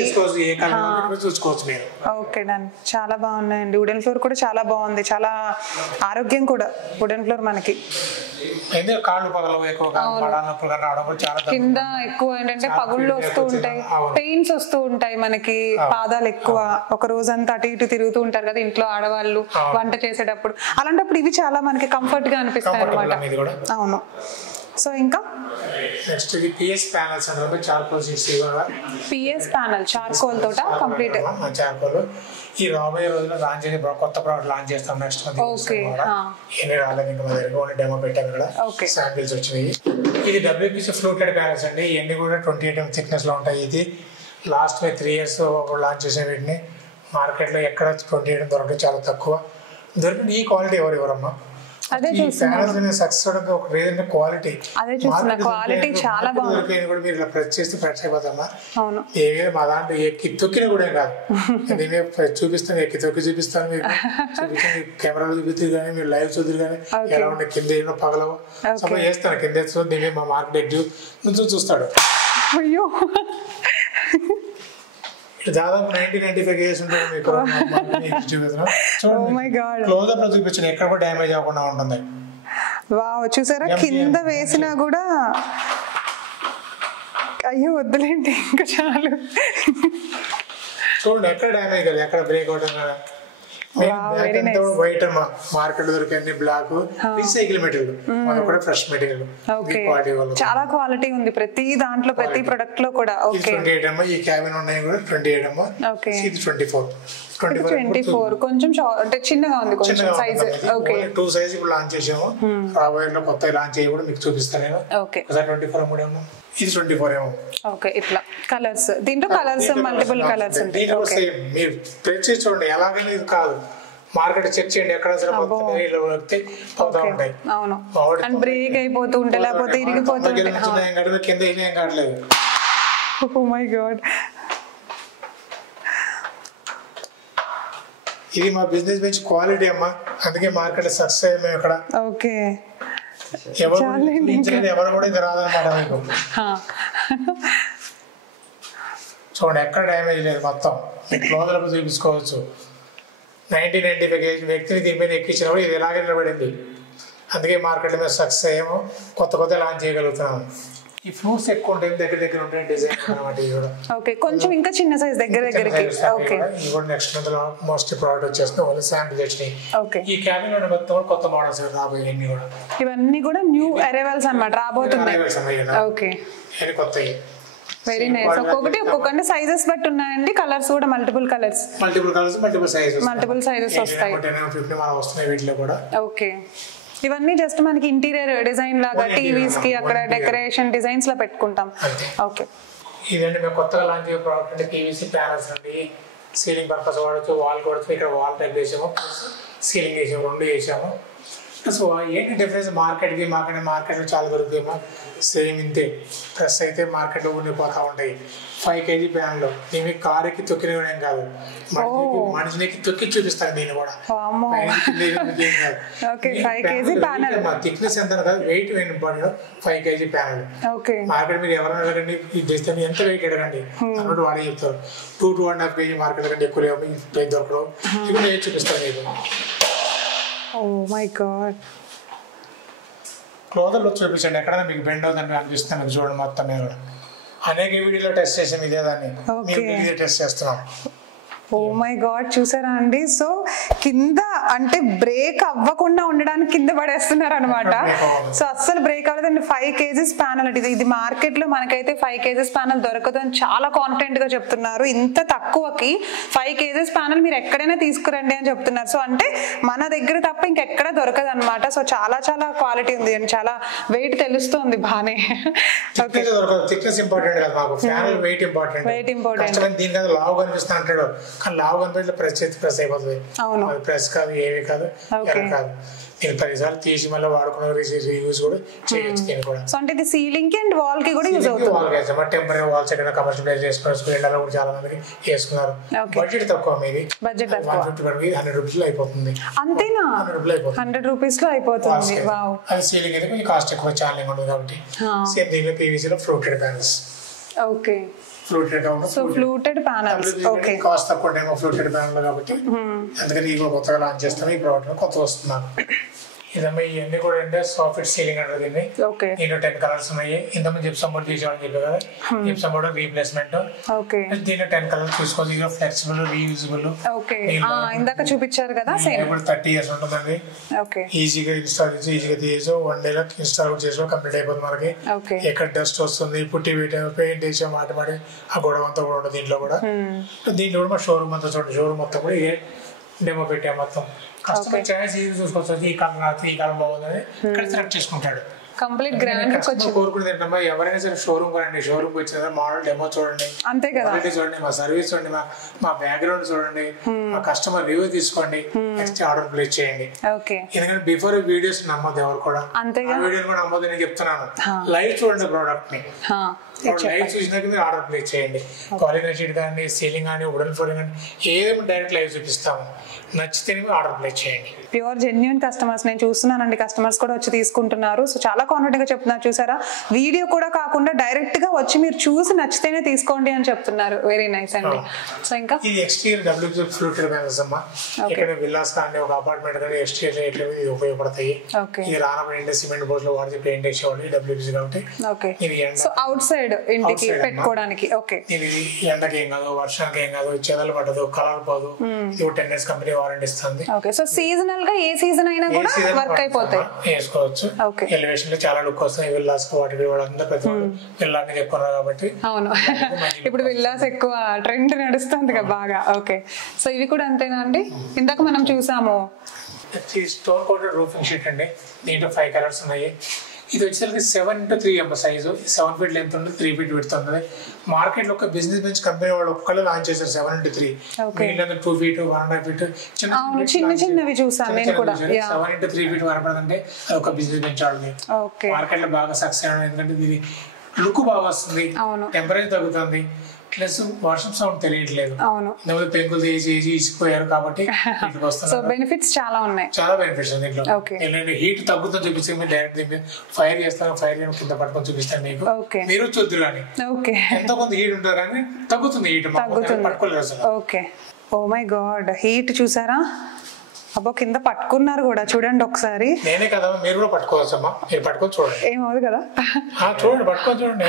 ఏ కలర్ చూసుకోవచ్చు మీరు. Okay, done. చాలా బాగున్నాయండి. వుడెన్ ఫ్లోర్ కూడా చాలా బాగుంది, చాలా ఆరోగ్యం కూడా వుడెన్ ఫ్లోర్ మనకి. కాళ్ళు పగలవు, కింద ఎక్కువ ఏంటంటే పగుళ్ళు వస్తూ ఉంటాయి, పెయిన్స్ వస్తూ ఉంటాయి మనకి, పాదాలు ఎక్కువ ఒక రోజంతా అటు ఇటు తిరుగుతూ ఉంటారు కదా ఇంట్లో ఆడవాళ్ళు వంట చేసేటప్పుడు. అలాంటప్పుడు ఇవి చాలా మనకి కంఫర్ట్ గా అనిపిస్తాయి అన్నమాట. అవును. సో ఇంకా నెక్స్ట్ ఇది పిఎస్ ప్యానల్స్ అంటే charcoal sheets. PS panel charcoal తోట కంప్లీట్. చార్కోల్ ఈ రాబోయే రోజుల్లో లాంచ్ చేసి కొత్త ప్రోడక్ట్ లాంచ్ చేస్తాం నెక్స్ట్ మంత్. ఏమీ రాలేదు ఇంకా మా దగ్గర, ఓన్లీ డెమో పెట్టాము ఇక్కడ, శాంపిల్స్ వచ్చినాయి. ఇది WPC ఫ్లూటెడ్ ప్యానల్స్ అండి. ఇవన్నీ కూడా 28 mm థిక్నెస్ లో ఉంటాయి. ఇది లాస్ట్ 3 years లాంచ్ చేసిన వీటిని మార్కెట్లో ఎక్కడ 28 mm దొరకడం చాలా తక్కువ. దొరికిన ఈ క్వాలిటీ ఎవరమ్మా. అదే చూస్తున్నా, సక్సెస్ ఒక రీజన్ క్వాలిటీ. అదే చూస్తున్నా, క్వాలిటీ చాలా బాగుంది. కూడా మీరు ఇలా ప్రెస్ చేస్తే ఫ్రెష్ అయిపోతామా. అవును. ఏమే మా దాంట్లో ఎక్కి తొక్కిన కూడా ఏం కాదు. నేనే చూపిస్తాను, ఎక్కి తొక్కి చూపిస్తాను మీకు. కెమెరాలో చూపిస్తారు కానీ మీరు లైవ్ చూద్దరు కానీ ఎలా ఉండే కింద ఏమో పగలవు. సపోజ్ చేస్తాను కింద దీన్ని మా మార్కెట్ ఎడ్జు నుంచి చూస్తాడు. అయ్యో, దాదాపు 90-95 కేజెస్ ఉంటుంది మీకు. క్లోజ్ అప్ లో చూపించిన ఎక్కడ కూడా డ్యామేజ్ అవ్వకుండా ఉంటుంది. వావ్, చూసారా కింద వేసినా కూడా. అయ్యో వద్దులేండి, ఇంకా చాలు. చూడండి ఎక్కడ డ్యామేజ్ కాదు, ఎక్కడ బ్రేక్ అవుతుంది కదా. వైట్ అమ్మా, మార్కెట్ దొరికే అన్ని బ్లాక్ రీసైకిల్ మెటీరియల్, మనకు కూడా ఫ్రెష్ మెటీరియల్. చాలా క్వాలిటీ ఉంది ప్రతి దాంట్లో, ప్రతి ప్రొడక్ట్ లో కూడా. 28 అమ్మా. ఈ క్యాబిన్ ఉన్నాయి కూడా 28 అమ్మా. ఇది 24 కొంచెం అంటే చిన్నగా ఉంది, కొంచెం సైజ్. ఓకే. 2 సైజ్ ఇప్పుడు లాంచ్ చేసాము. రాబోయే కొత్త లాంచ్ చేయ కూడా మీకు చూపిస్తాను నేను. ఓకే. 24 అమ్ముడే ఉన్నాం. ఇది 24 ఏమో. ఓకే. ఇట్లా కలర్స్, దీంట్లో కలర్స్ మల్టిపుల్ కలర్స్ ఉంటాయి. మీరు ప్రెస్ చేసి చూడండి, ఎలాగైనా ఇది కాదు. మార్కెట్ చెక్ చేయండి, ఎక్కడ పోతా ఉంటాయి. అవును. అండ్ బ్రేక్ అయిపోతూ ఉంటాయి, లేకపోతే ఇరిగిపోతూ ఉంటాయి. కింద ఏం కావట్లేదు. Oh my God. ఇది మా బిజినెస్ మంచి క్వాలిటీ అమ్మా, అందుకే మార్కెట్ సక్సెస్ అయ్యాము ఇక్కడ. ఓకే. ఎవరు కూడా ఇది రాదన్నమాట మీకు. చూడండి ఎక్కడ డ్యామేజ్ లేదు, మొత్తం మీకు క్లోజర్లో చూపించుకోవచ్చు. 90-95 కేజీ వ్యక్తిని దీని మీద ఎక్కించినప్పుడు ఇది ఎలాగే నిలబడింది. అందుకే మార్కెట్ మీద సక్సెస్ అయ్యాము, కొత్త లాంచ్ చేయగలుగుతున్నాము. ఈ ఫ్రూట్స్ ఎక్కువ ఉంటాయి, దగ్గర ఉంటాయి డిజైన్ అన్నమాట. ఇది కూడా ఓకే, కొంచెం ఇంకా చిన్న సైజ్ దగ్గరికి. ఓకే. ఇది కూడా నెక్స్ట్ మంత్ లో మోస్ట్ ప్రోడక్ట్ వచ్చేస్తుంది, ఓన్లీ శాంపిల్ వచ్చినాయి. ఓకే. ఈ క్యాబిన్ లో మొత్తం కొత్త మోడల్స్ రాబోయే అన్ని కూడా. ఇవన్నీ కూడా న్యూ అరైవల్స్ అన్నమాట, రాబోతున్నాయి. ఓకే. ఇది కొత్తవి. Very nice. ఒక్కొక్కటి సైజెస్ బట్టి ఉన్నాయండి, కలర్స్ కూడా మల్టిపుల్ సైజెస్ వస్తాయి. వీటిలో కూడా. ఓకే. ఇవన్నీ జస్ట్ మనకి ఇంటీరియర్ డిజైన్ లాగా టీవీస్ కి అక్కడ డెకరేషన్ డిజైన్స్ లో పెట్టుకుంటాం. ఓకే. ఇదండి మేము కొత్తగా లాంచ్ చేసే ప్రోడక్ట్ అంటే PVC ప్యానల్స్ అండి. సీలింగ్ పర్పస్ వాడచ్చు, వాల్ కూడా ఇక్కడ వాల్ టైప్ వేసాము. సీలింగ్ వేసాము, 2 వేసాము. సో ఏంటి డిఫరెన్స్ మార్కెట్కి మార్కెట్లో చాలా దొరుకుతాయేమో సేమ్ ఇంతే. ప్రెస్ అయితే మార్కెట్లో ఉండిపోతూ ఉంటాయి. 5 kg ప్యాన్లు దీన్ని కారుకి తొక్కిన కాదు, మనిషికి తొక్కి చూపిస్తాను. దీన్ని కూడా థిక్నెస్ ఎంత కాదు, వెయిట్ ఇంపార్టెంట్. 5 kg ప్యాన్లు మార్కెట్ మీరు ఎవరైనా అడగండి, ఇది ఎంత వెయిట్ అడగండి అన్నట్టు వాడే చెప్తారు. 2.5 kg మార్కెట్ కంటే ఎక్కువ లేవు దొరకడం. ఇప్పుడు నేను చూపిస్తాను మీకు. క్లోజర్లో చూపించండి, ఎక్కడైనా మీకు బెండ్ అవుతుందని అనిపిస్తుంది మీకు. చూడండి మొత్తం మీద కూడా అనేక వీడియోలో టెస్ట్ చేసాం ఇదే దాన్ని, మేము టెస్ట్ చేస్తున్నాం. ఓ మై గాడ్, చూసారా అండి? సో కింద అంటే బ్రేక్ అవ్వకుండా ఉండడానికి కింద పడేస్తున్నారు అనమాట. సో అస్సలు బ్రేక్ అవ్వలేదండి. 5 kg ప్యానల్ అంటే ఇది మార్కెట్ లో మనకైతే 5 kg ప్యానల్ దొరకదు అని చాలా కాన్ఫిడెంట్ గా చెప్తున్నారు. ఇంత తక్కువకి 5 kg ప్యానల్ మీరు ఎక్కడైనా తీసుకురండి అని చెప్తున్నారు. సో అంటే మన దగ్గర తప్ప ఇంకెక్కడ దొరకదు అనమాట. సో చాలా చాలా క్వాలిటీ ఉంది అండి, చాలా వెయిట్ తెలుస్తుంది బానే. థిక్నెస్ ఇంపార్టెంట్ కదా మాకు, ప్యానల్ వెయిట్ ఇంపార్టెంట్. దీని కదా లావు కనిపిస్తా అంటాడు, కానీ లావు కనిపించే ప్రెస్ అయిపోతుంది. ప్రెస్ కాదు, ఏమీ కాదు, కాదు. నేను 10 సార్లు తీసి మళ్ళీ వాడుకున్న యూజ్ కూడా చేయొచ్చు. దీన్ని కూడా అంటే ఇది సీలింగ్ కి అండ్ వాల్ కి కూడా యూజ్ అవుతుంది. టెంపరీ వాల్స్ ఎక్కడ కమర్షియల్ ప్లేస్ చేసుకోవచ్చు, ఎండలో కూడా చాలా మందికి వేసుకున్నారు. బడ్జెట్ తక్కువ, మీది బడ్జెట్ 100 రూపీస్ అయిపోతుంది. అంతేనా? 100 రూపీస్ లో అయిపోతుంది. అది సీలింగ్ అయితే కొంచెం కాస్ట్ ఎక్కువ, ఛానలింగ్ ఉంటుంది కాబట్టి. సేమ్ దీనిలో పీవీసీలో fluted panels. Okay, fluted panels. Okay, cost తక్కువ టైం ఫ్లూటెడ్ ప్యానల్ కాబట్టి అందుకని ఇవి కొత్తగా లాంచ్ చేస్తాం. ఈ ప్రోడక్ట్ కొత్త వస్తున్నాను. ఇదమ్మా ఇవన్నీ కూడా అంటే సాఫ్ట్ సీలింగ్ అంటారు దీన్ని. దీంట్లో 10 కలర్స్ ఉన్నాయి. ఇంతకుముందు జిప్సమ్ బోర్డ్ తీసేవాళ్ళని చెప్పారు కదా, జిప్సమ్ బోర్డ్ రీప్లేస్మెంట్. దీంట్లో 10 కలర్స్ చూసుకోవచ్చు. ఇది ఫ్లెక్సిబుల్, రీయూజబుల్. ఇందాక చూపించారు కదా, 30 years ఉంటుందండి. ఈజీగా ఇన్స్టాల్ చేసి ఈజీగా తీసి 1 day లో ఇన్స్టాల్ చేసి కంప్లీట్ అయిపోతుంది మనకి. ఎక్కడ డస్ట్ వస్తుంది, పుట్టి పెయింట్ వేసాం మాట ఆ గొడవ అంతా కూడా ఉంటుంది దీంట్లో కూడా. దీంట్లో కూడా మా షోరూమ్ అంతా చూడండి, షోరూమ్ మొత్తం కూడా ఇదే డెమో పెట్టాం మొత్తం. కస్టమర్ చాయిస్ ఈజీ చూసుకోవచ్చు. ఈ కలర్ ఈ కలర్ బాగుందని ఇక్కడ సెలెక్ట్ చేసుకుంటాడు. కంప్లీట్ గ్రాండ్ కోరుకునేది ఏంటమ్మా, ఎవరైనా సరే షోరూమ్ కొనండి, షోరూమ్ వచ్చిన మోడల్ డెమో చూడండి, అంతే కదా, చూడండి, మా సర్వీస్ చూడండి, మా బ్యాక్గ్రౌండ్ చూడండి, మా కస్టమర్ రివ్యూ తీసుకోండి, నెక్స్ట్ ఆర్డర్ ప్లేస్ చేయండి. ఎందుకంటే బిఫోర్ వీడియోస్ నమ్మదు ఎవరు కూడా, వీడియో కూడా నమ్మదు నేను చెప్తున్నాను. లైవ్ చూడండి ప్రోడక్ట్ ని, లైవ్ చూసినాక మీరు ఆర్డర్ ప్లేస్ చేయండి. క్వాలిటీ షీట్ కానీ, సీలింగ్ కానీ, వుడెన్ ఫ్లోరింగ్ కానీ ఏదేమో డైరెక్ట్ లైవ్ చూపిస్తాము. నచ్చితే ఆర్డర్ ప్లేస్ చేయండి. ప్యూర్ జెన్యూన్ కస్టమర్స్ నేను చూస్తున్నానండి, కస్టమర్స్ కూడా వచ్చి తీసుకుంటున్నారు. సో చాలా కాన్ఫిడెంట్ గా చెప్తున్నారు. చూసారా, వీడియో కూడా కాకుండా డైరెక్ట్ గా వచ్చి మీరు చూసి నచ్చితేనే తీసుకోండి అని చెప్తున్నారు. వెరీ నైస్ అండి. సో ఇంకా ఇది ఎక్స్టీరియర్ డబ్ల్యూపీ ఫ్లూటెడ్ ప్యానల్స్ అమ్మా. ఇక్కడ విల్లాస్ కానీ ఒక అపార్ట్మెంట్ కానీ ఎక్స్టీరియర్ ఇది ఉపయోగపడతాయి. ఇది రానప్పుడు సిమెంట్ బోర్డ్స్ లో వాడితే పెయింట్ వేసేవాళ్ళు డబ్ల్యూపీ కాబట్టి. సో అవుట్ సైడ్ ఇంటికి పెట్టుకోవడానికి. ఓకే, ఇది ఎండకి ఏం కాదు, వర్షానికి ఏం కాదు, చెదలు పడదు, కలర్ పోదు. ఇది 10 years కంపెనీ వారంటీ ఇస్తుంది. ఓకే, సో సీజనల్ గా ఏ సీజన్ అయినా కూడా వర్క్ అయిపోతాయి, వేసుకోవచ్చు. ఎలివేషన్ లో చాలా లుక్ వస్తుంది. విల్లాస్ వాటికి వాళ్ళందరూ పెద్ద విల్లాని చెప్పుకున్నారు కాబట్టి. అవును, ఇప్పుడు విల్లాస్ ఎక్కువ ట్రెండ్ నడుస్తుంది కదా బాగా. ఓకే, సో ఇవి కూడా అంతేనా అండి? ఇందాక మనం చూసాము స్టోన్ కోటెడ్ రూఫింగ్ షీట్ అండి. దీంట్లో 5 కలర్స్ ఉన్నాయి. ఇది వచ్చేసరికి 7x3 సైజు, 7 feet లెంత్ ఉంటుంది, 3 feet విడ్త్ ఉంటుంది. మార్కెట్ లో ఒక బిజినెస్ బెంచ్ కంపెనీ వాళ్ళు ఒక్కళ్ళు లాంచ్ చేశారు 7x3. 2 feet 1.5 feet చిన్న చిన్నవి చూసాను నేను కూడా. 7x3 feet కనపడదంటే అది ఒక బిజినెస్ బెంచ్ వాళ్ళది. మార్కెట్ లో బాగా సక్సెస్ అయ్యింది. ఎందుకంటే ఇది లుక్ బాగా వస్తుంది, టెంపరేచర్ తగ్గుతుంది, ప్లస్ వర్షం సౌండ్ తెలియట్లేదు. పెంకులు తీసి ఇసిపోయారు కాబట్టి బెనిఫిట్స్ చాలా ఉన్నాయి, చాలా బెనిఫిట్స్ ఉంది దీంట్లో. ఏంటంటే హీట్ తగ్గుతుంది చూపిస్తే డైరెక్ట్ ఫైర్ చేస్తాను, ఫైర్ కింద పట్టుకొని చూపిస్తాను మీకు, మీరు చూద్దరు కానీ ఎంతో కొంత హీట్ ఉంటుంది కానీ తగ్గుతుంది హీట్, పట్టుకోలేదు అసలు. Okay, oh my God, heat చూసారా? అబ్బో, కింద పట్టుకున్నారు కూడా చూడండి ఒకసారి. నేనే కదా, మీరు కూడా పట్టుకోవచ్చమ్మా, మీరు పట్టుకొని చూడండి. ఏమవుతుంది కదా, చూడండి, పట్టుకొని చూడండి.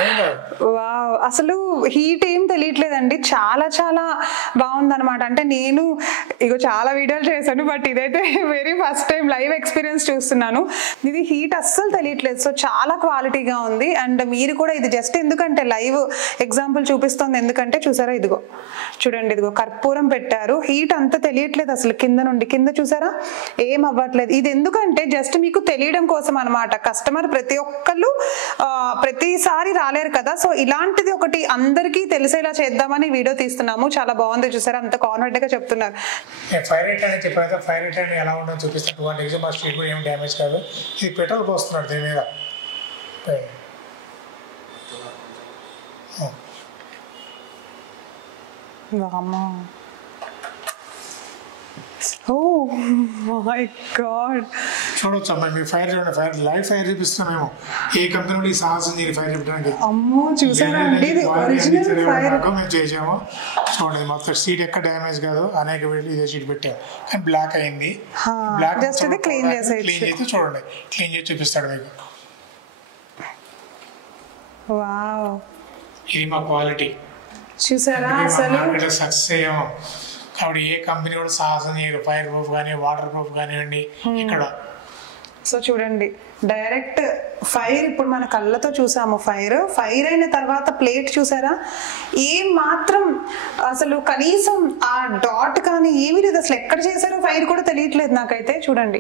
వావ్, అసలు హీట్ ఏం తెలియట్లేదండి, చాలా చాలా బాగుంది అనమాట. అంటే నేను చాలా వీడియోలు చేశాను, బట్ ఇదైతే very first time live experience చూస్తున్నాను. ఇది హీట్ అస్సలు తెలియట్లేదు. సో చాలా క్వాలిటీగా ఉంది. అండ్ మీరు కూడా ఇది జస్ట్ ఎందుకంటే లైవ్ ఎగ్జాంపుల్ చూపిస్తుంది, ఎందుకంటే చూసారా, ఇదిగో చూడండి, ఇదిగో కర్పూరం పెట్టారు, హీట్ అంతా తెలియట్లేదు అసలు కింద నుండి. కింద చూసారా చూసారా ఏం అవ్వట్లేదు. ఇది ఎందుకంటే జస్ట్ మీకు తెలియడం కోసం అనమాట. కస్టమర్ ప్రతి ఒక్కళ్ళు ప్రతిసారి రాలేరు కదా, సో ఇలాంటిది ఒకటి అందరికీ తెలిసేలా చేద్దామని వీడియో తీస్తున్నాము. చాలా బాగుంది చూసారా, అంత కాన్ఫిడెంట్ గా చెప్తున్నారు. ఫైర్ రేట్ అని చెప్పారు. ఫైర్ రేట్ అని ఎలా ఉంటుందో చూపిస్తాను. 2 days మా స్ట్రీట్ కూడా ఏం డ్యామేజ్ కాదు. ఇది పెట్రోల్ పోస్తున్నాడు దీని మీద. వామ్మో, ఓ మై గాడ్, చూడొచ్చు అమ్మాయి మీరు ఫైర్ చూడండి. ఫైర్ లైవ్ ఫైర్ చూపిస్తున్నాం మేము. ఏ కంపెనీ ఈ సాహసం దీని ఫైర్ చూపించడానికి. అమ్మో చూసారా అండి, ఇది ఒరిజినల్ ఫైర్ మేము చేసాము. చూడండి మొత్తం సీట్ ఎక్కడ డ్యామేజ్ కాదు. అనేక వీళ్ళు ఇదే సీట్ పెట్టాము కానీ బ్లాక్ అయింది. బ్లాక్ జస్ట్ ఇది క్లీన్ చేసి చూడండి, క్లీన్ చేసి చూపిస్తాడు మీకు. వావ్, ఇది మా క్వాలిటీ చూసారా అసలు సక్సెస్ అయ్యాము. కాబట్టి ఏ కంపెనీ కూడా సాహసం చేయరు. ఫైర్ ప్రూఫ్ కానీ వాటర్ ప్రూఫ్ కానివ్వండి ఇక్కడ. సో చూడండి డైరెక్ట్ ఫైర్ ఇప్పుడు మన కళ్ళతో చూసాము. ఫైర్ అయిన తర్వాత ప్లేట్ చూసారా, ఏం మాత్రం అసలు కనీసం ఆ డాట్ కానీ ఏమీ లేదు. అసలు ఎక్కడ చేశారో ఫైర్ కూడా తెలియట్లేదు నాకైతే. చూడండి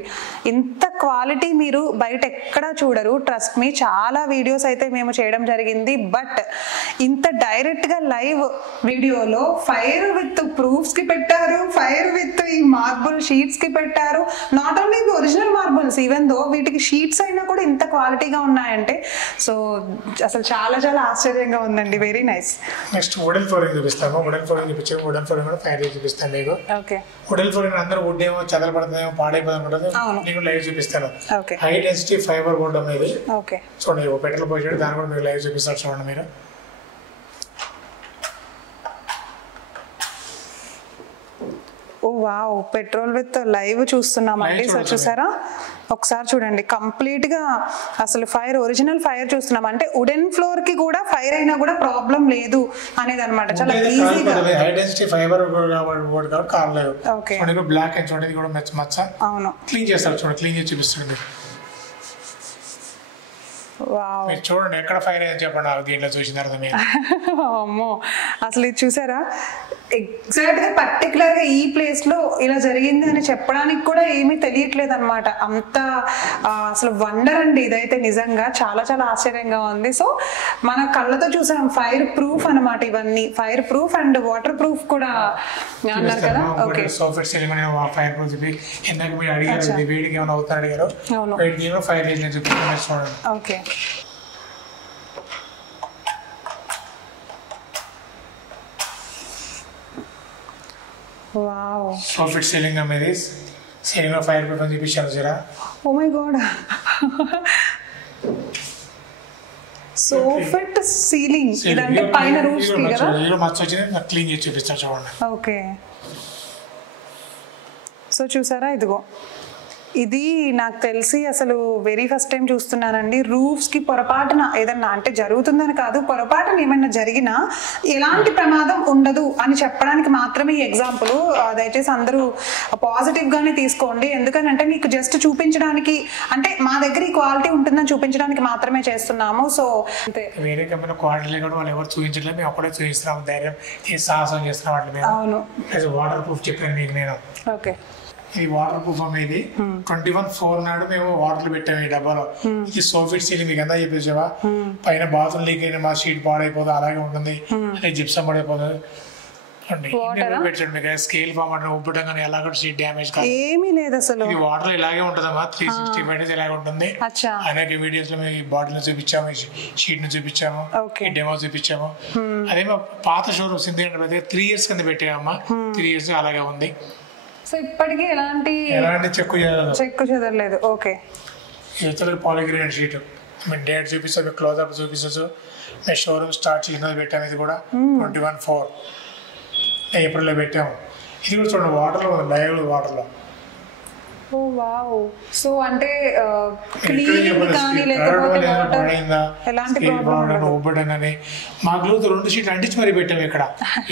ఇంత క్వాలిటీ మీరు బయట ఎక్కడా చూడరు. ట్రస్ట్ మీ, చాలా వీడియోస్ అయితే మేము చేయడం జరిగింది. బట్ ఇంత డైరెక్ట్ గా లైవ్ వీడియోలో ఫైర్ విత్ ప్రూఫ్స్ కి పెట్టారు, ఫైర్ విత్ ఈ మార్బుల్ షీట్స్ కి పెట్టారు. Not only original marbles, even though వీటికి షీట్స్ అయినా కూడా ఇంత క్వాలిటీగా ఉన్నాయంటే సో అసలు చాలా చాలా ఆశ్చర్యంగా ఉందండి. Very nice. Next wooden flooring చూపిస్తాము. వుడెన్ ఫ్లోరింగ్ చూపించాము. వుడెన్ ఫ్లోరింగ్ కూడా ఫైర్ చూపిస్తాను మీకు. ఓకే, వుడెన్ ఫ్లోరింగ్ అందరూ వుడ్ ఏమో చెదలు పడుతుందేమో పాడైపోతుంది. నీకు లైవ్ చూపిస్తాను. హై డెన్సిటీ ఫైబర్ వుడ్ అనేది. ఓకే చూడండి పెట్రోల్ పోసాడు, దాని కూడా మీకు లైవ్ చూపిస్తారు. చూడండి మీరు. ఓ వావ్, పెట్రోల్ విత్ లైవ్ చూస్తున్నామండి. సో చూసారా ఒకసారి చూడండి, కంప్లీట్ గా అసలు ఫైర్ ఒరిజినల్ ఫైర్ చూస్తున్నాం. అంటే వుడెన్ ఫ్లోర్ కి కూడా ఫైర్ అయినా కూడా ప్రాబ్లం లేదు అనేది అనమాట. చాలా ఈజీగా హై డెన్సిటీ ఫైబర్ వుడ్ కాబట్టి కాలేదు. ఓకే, బ్లాక్ అండ్ చూడండి కూడా మచ్చ. అవును, క్లీన్ చేస్తారు. చూడండి క్లీన్ చేసి చూపిస్తాడు మీరు. మీరు చూడండి ఎక్కడ ఫైర్ అయ్యని చెప్పండి దీంట్లో చూసిన తర్వాత మీరు. అమ్మో అసలు ఇది చూసారా, ఎగ్జాక్ట్ గా పర్టికులర్ గా ఈ ప్లేస్ లో ఇలా జరిగింది అని చెప్పడానికి కూడా ఏమీ తెలియట్లేదు అనమాట. అంత అసలు వండర్ అండి ఇదైతే. నిజంగా చాలా చాలా ఆశ్చర్యంగా ఉంది. సో మన కళ్ళతో చూసాం ఫైర్ ప్రూఫ్ అనమాట. ఇవన్నీ fire proof and water proof కూడా అన్నారు కదా. ఓకే, ఫైర్ ప్రూఫ్ ఇందాక మీరు అడిగారు వేడికి ఏమైనా అవుతారు అడిగారు. వేడికి ఫైర్ చూడండి. ఓకే, వావ్, సోఫిట్ సీలింగ్ అనేది సీలింగ్ లో ఫైర్ ప్రూఫ్ అని చూపించాను జరా. Oh my God, soffit ceiling ఇదంటే పైన రూఫ్స్ కి కదా. ఈలో మచ్చ వచ్చింది క్లీన్ చేసి చూపిస్తాను చూడండి. ఓకే, సో చూసారా ఇదిగో, ఇది నాకు తెలిసి అసలు వెరీ ఫస్ట్ టైం చూస్తున్నానండి. రూఫ్స్ కి పొరపాటున ఏదన్నా అంటే జరుగుతుందని కాదు, పొరపాటున ఏమైనా జరిగినా ఎలాంటి ప్రమాదం ఉండదు అని చెప్పడానికి మాత్రమే ఈ ఎగ్జాంపుల్. దయచేసి అందరూ పాజిటివ్ గానే తీసుకోండి. ఎందుకంటే మీకు జస్ట్ చూపించడానికి, అంటే మా దగ్గర ఈ క్వాలిటీ ఉంటుందని చూపించడానికి మాత్రమే చేస్తున్నాము. సో అంతే, వేరే కంపెనీ క్వాలిటీ కూడా వాళ్ళు ఎవరు చూపించట్లేదు, మేము అప్పుడే చూపిస్తున్నాం. ధైర్యం సాహసం చేస్తున్నాం వాటి మీద. అవును, వాటర్ ప్రూఫ్ చెప్పాను మీకు నేను. ఓకే, ఇది వాటర్ ప్రూఫ్ అనేది 21/4 నాడు మేము వాటర్ పెట్టాము ఈ డబ్బాలో. ఇది సోఫిట్ సీలింగ్ మీకు ఎంత చెప్పేసావా. పైన బాత్రూమ్ లీక్ అయిన మా షీట్ పాడైపోతుంది, అలాగే ఉంటుంది. అంటే జిప్సం పడైపోతుంది. పెట్టండి మీకు స్కేల్ ఫామ్ అంటే ఉబ్బటం కానీ ఎలా కూడా షీట్ డ్యామేజ్ కాదు, ఏమీ లేదు అసలు. ఇది వాటర్ ఇలాగే ఉంటుందమ్మా. 365 days ఇలాగే ఉంటుంది. అనేక వీడియోస్ లో మేము ఈ బాటిల్ ని చూపించాము, షీట్ ని చూపించాము, ఈ డెమో చూపించాము. అదే మా పాత షోరూమ్ సింధు 3 years కింద పెట్టామమ్మా. 3 years అలాగే ఉంది. సో ఇప్పటికీ ఎలాంటి చెక్కు చెదరలేదు. ఓకే, పాలిగ్రేన్ షీట్ మేము డేట్ చూపిస్తాం, క్లోజ్అప్ చూపిస్తూ మేము షోరూమ్ స్టార్ట్ చేసినది పెట్టాము. ఇది కూడా 21/4 ఏప్రిల్లో పెట్టాము. ఇది కూడా చూడండి వాటర్లో ఉంది, లైవ్ వాటర్లో. ఓ వావ్, సో అంటే క్లీనింగ్ కానీ లేకపోతే వాటర్ ఎలాంటి ప్రాబ్లం ఉబ్బడం కానీ మా గ్లూతో 2 షీట్లు అంటించి మరీ పెట్టాము ఇక్కడ.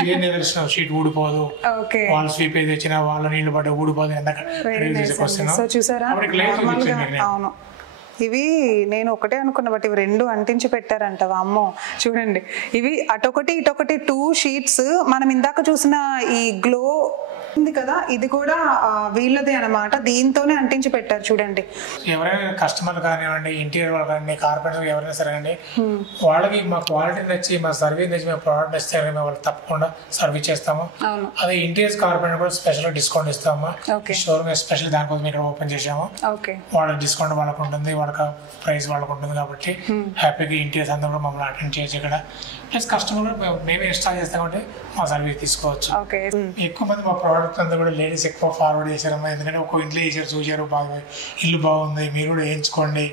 ఇదేం తెలుస్తున్నాం, షీట్ ఊడిపోదు. వాల్ స్వీప్ ఏది వచ్చినా వాళ్ళ నీళ్లు పడ్డ ఊడిపోదు. సో చూసారా, అవును ఇవి నేను ఒకటే అనుకున్నా, బట్ ఇవి 2 అంటించి పెట్టారంట. అమ్మో చూడండి, ఇవి అటొకటి ఇటొకటి 2 షీట్స్. మనం ఇందాక చూసిన ఈ గ్లో ఉంది కదా, ఇది కూడా వీళ్ళదే అనమాట. దీంతోనే అంటించి పెట్టారు చూడండి. ఎవరైనా కస్టమర్ కానివ్వండి, ఇంటీరియర్ వాళ్ళు కానీ, కార్పెంటర్ ఎవరైనా సరే అండి, వాళ్ళకి మా క్వాలిటీ నచ్చి, మా సర్వీస్ నచ్చి, మా ప్రోడక్ట్ నచ్చితే మేము వాళ్ళు తప్పకుండా సర్వీస్ చేస్తాము. అదే ఇంటీరియర్ కార్పెంటర్ కూడా స్పెషల్ డిస్కౌంట్ ఇస్తాము. షోరూమ్ స్పెషల్ దానికోసం ఇక్కడ ఓపెన్ చేసాము. వాళ్ళకి డిస్కౌంట్ వాళ్ళకు ఉంటుంది, వాళ్ళకి ప్రైస్ వాళ్ళకు ఉంటుంది. కాబట్టి హ్యాపీగా ఇంటీరియర్స్ అందరూ కూడా మమ్మల్ని అటెండ్ చేయొచ్చు ఇక్కడ. ప్లస్ కస్టమర్ మేమే ఇన్స్టాల్ చేస్తాం కాబట్టి మా సర్వీస్ తీసుకోవచ్చు. ఎక్కువ మంది మా ప్రోడక్ట్ అంతా కూడా లేడీస్ ఎక్కువ ఫార్వర్డ్ చేశారమ్మా. ఎందుకంటే ఒక ఇంట్లో చేశారు, చూసారు, బాగా ఇల్లు బాగుంది, మీరు కూడా వేయించుకోండి.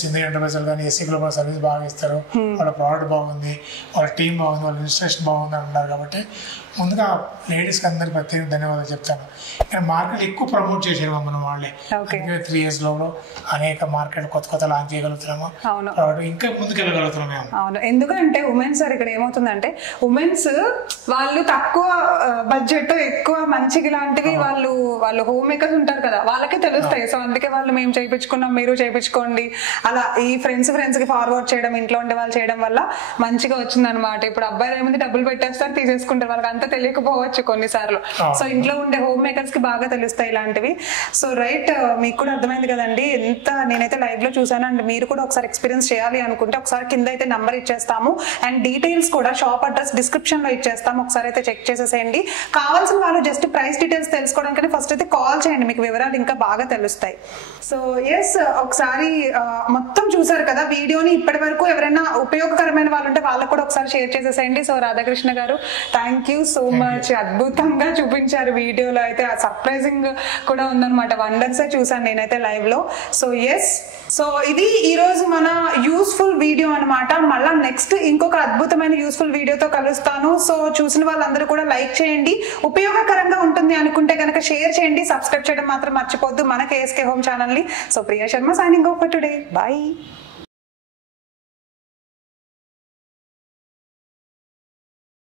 సింధు ఎంటర్ప్రైజెస్ కానీ ఎస్సీ గ్లోబల్ సర్వీస్ బాగా ఇస్తారు, వాళ్ళ ప్రోడక్ట్ బాగుంది, వాళ్ళ టీం బాగుంది, వాళ్ళ ఇన్స్టిట్యూషన్ బాగుంది అంటున్నారు. కాబట్టి ముందుగా లేడీస్కి అందరికి ప్రత్యేక ధన్యవాదాలు చెప్తాను. ఇక్కడ మార్కెట్ ఎక్కువ ప్రమోట్ చేసారు మనం వాళ్ళే. 3 years లో అనేక మార్కెట్ కొత్త లాంచ్ చేయగలుగుతున్నాము, ఇంకా ముందుకు వెళ్ళగలుగుతున్నాం మేము. అవును, ఎందుకంటే ఉమెన్స్ ఇక్కడ ఏమవుతుందంటే, ఉమెన్స్ వాళ్ళు తక్కువ బడ్జెట్ ఎక్కువ మంచిగా లాంటివి వాళ్ళు హోమ్ మేకర్స్ ఉంటారు కదా, వాళ్ళకే తెలుస్తాయి. సో అందుకే వాళ్ళు మేము చేయించుకున్నాం, మీరు చేయించుకోండి, అలా ఈ ఫ్రెండ్స్ కి ఫార్వర్డ్ చేయడం, ఇంట్లో ఉండే వాళ్ళు చేయడం వల్ల మంచిగా వచ్చింది అనమాట. ఇప్పుడు అబ్బాయిలు ఏముంది, డబ్బులు పెట్టేస్తారు, తీసేసుకుంటారు, వాళ్ళకి అంత తెలియకపోవచ్చు కొన్నిసార్లు. సో ఇంట్లో ఉండే హోమ్ మేకర్స్ కి బాగా తెలుస్తాయి ఇలాంటివి. సో రైట్, మీకు కూడా అర్థమైంది కదండి. ఎంత నేనైతే లైవ్ లో చూసాను. అండ్ మీరు కూడా ఒకసారి ఎక్స్పీరియన్స్ చేయాలి అనుకుంటే ఒకసారి కింద అయితే నంబర్ ఇచ్చేస్తాము, అండ్ డీటెయిల్స్ కూడా షాప్ అడ్రస్ డిస్క్రిప్షన్ లో ఇచ్చేస్తాము. ఒకసారి అయితే చెక్ చేసేసేయండి. కావాల్సిన వాళ్ళు జస్ట్ ప్రైస్ డీటెయిల్స్ తెలుసుకోవడానికి ఫస్ట్ అయితే కాల్ చేయండి, మీకు వివరాలు ఇంకా బాగా తెలుస్తాయి. సో ఎస్, ఒకసారి మొత్తం చూసారు కదా వీడియోని. ఇప్పటి వరకు ఎవరైనా ఉపయోగకరమైన వాళ్ళు ఉంటే వాళ్ళకు కూడా ఒకసారి షేర్ చేసేసేయండి. సో రాధాకృష్ణ గారు, థ్యాంక్ యూ సో మచ్. అద్భుతంగా చూపించారు వీడియోలో అయితే, సర్ప్రైజింగ్ కూడా ఉందన్నమాట. వండర్స్ చూసాను నేనైతే లైవ్ లో. సో ఎస్, సో ఇది ఈ రోజు మన యూస్ఫుల్ వీడియో అనమాట. మళ్ళా నెక్స్ట్ ఇంకొక అద్భుతమైన యూస్ఫుల్ వీడియోతో కలుస్తాను. సో చూసిన వాళ్ళందరూ కూడా లైక్ చేయండి, ఉపయోగకరంగా ఉంటుంది అనుకుంటే కనుక షేర్ చేయండి, సబ్స్క్రైబ్ చేయడం మాత్రం మర్చిపోద్దు మన KSK హోమ్ ఛానల్ ని. So Priya Sharma signing off for today. By.